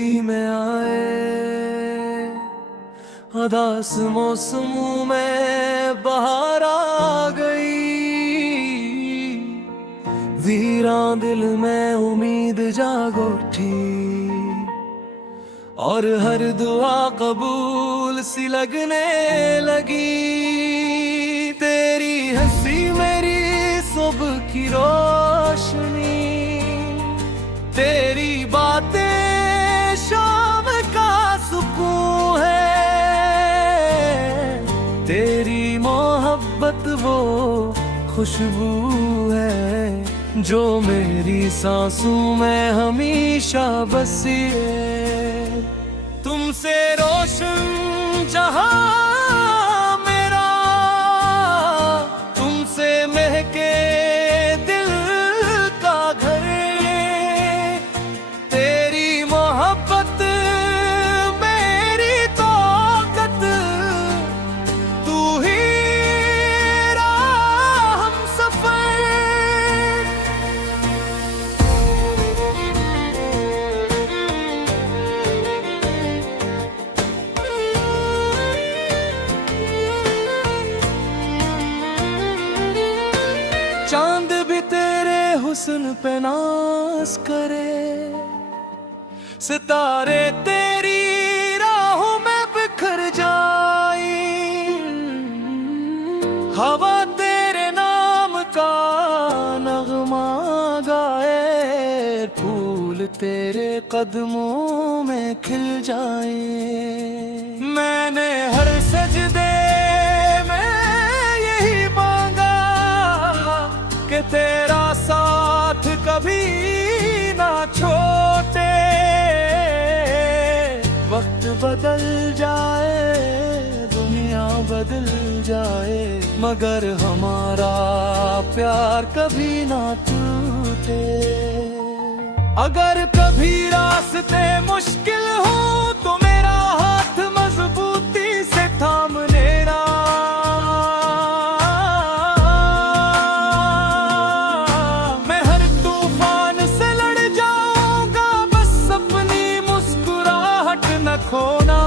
जिंदगी में आए उदास मौसमों में बहार आ गई। वीरान दिल में उम्मीद जाग उठी और हर दुआ कबूल सी लगने लगी। तेरी हंसी मेरी सुबह की रोशनी, तेरी बातें शाम का सुकून है। तेरी मोहब्बत वो खुशबू है जो मेरी सांसों में हमेशा बसी है। तुमसे रोशन जहां मेरा, तुमसे महके दिल का घर। तेरी मोहब्बत मेरी ताकत, तू ही राह हमसफर। चांद भी तेरे हुस्न पे नाज करे, सितारे तेरी राहों में बिखर जाए। हवा तेरे नाम का नगमा गाए, फूल तेरे कदमों में खिल जाए। मैंने हर सजदे कि तेरा साथ कभी ना छोटे। वक्त बदल जाए, दुनिया बदल जाए, मगर हमारा प्यार कभी ना टूटे। अगर कभी रास्ते मुश्किल हो तो मेरा हाथ मजबूती से थाम लेना। खोना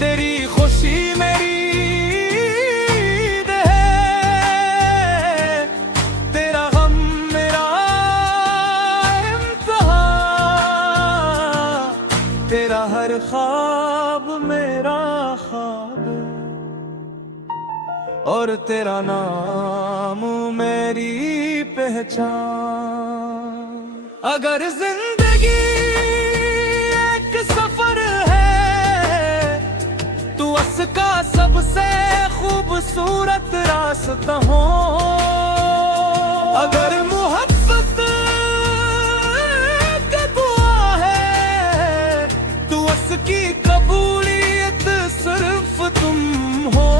तेरी खुशी मेरी ईद है, तेरा गम मेरा इम्तिहान। तेरा हर ख्वाब मेरा ख्वाब और तेरा नाम मेरी पहचान। अगर जिंदगी एक सफर है, तू उसका सबसे खूबसूरत रास्ता हो। अगर मोहब्बत का दुआ है, तू उसकी कबूलियत सिर्फ तुम हो।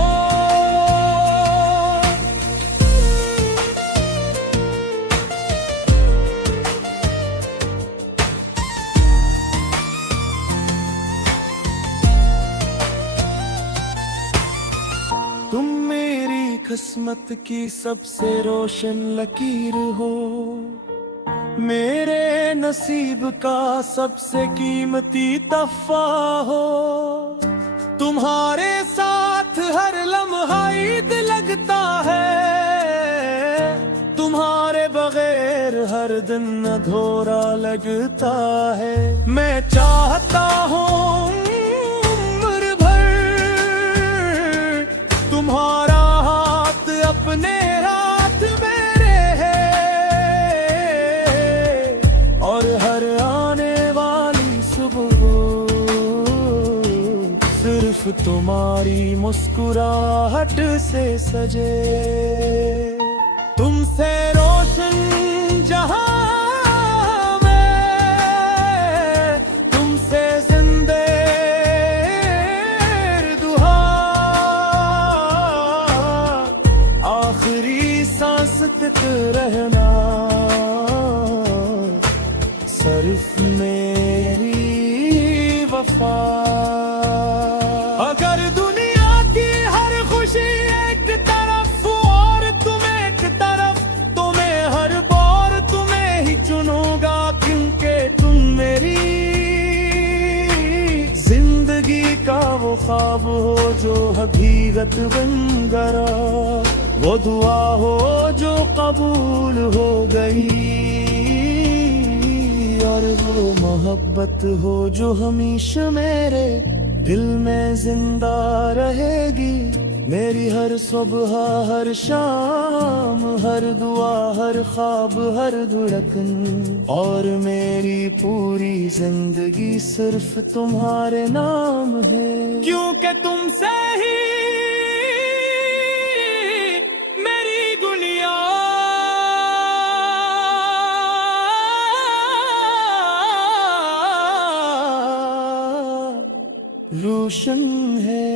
तुम मेरी किस्मत की सबसे रोशन लकीर हो, मेरे नसीब का सबसे कीमती तोहफा हो। तुम्हारे साथ हर लम्हा ईद लगता है, तुम्हारे बगैर हर दिन अधूरा लगता है। मैं चाहता हूँ तुम्हारा हाथ अपने हाथ मेरे है, और हर आने वाली सुबह सिर्फ तुम्हारी मुस्कुराहट से सजे। तुमसे रोशन जहां तक रहना, सिर्फ मेरी वफा। अगर दुनिया की हर खुशी एक तरफ और तुम एक तरफ, तुम्हें हर बार ख्वाब हो जो हकीकत बन गया, वो दुआ हो जो कबूल हो गई, और वो मोहब्बत हो जो हमेशा मेरे दिल में जिंदा रहेगी। मेरी हर सुबह हर शाम, हर दुआ हर ख्वाब हर धड़कन, और मेरी पूरी जिंदगी सिर्फ तुम्हारे नाम है, क्योंकि तुमसे ही मेरी दुनिया रोशन है।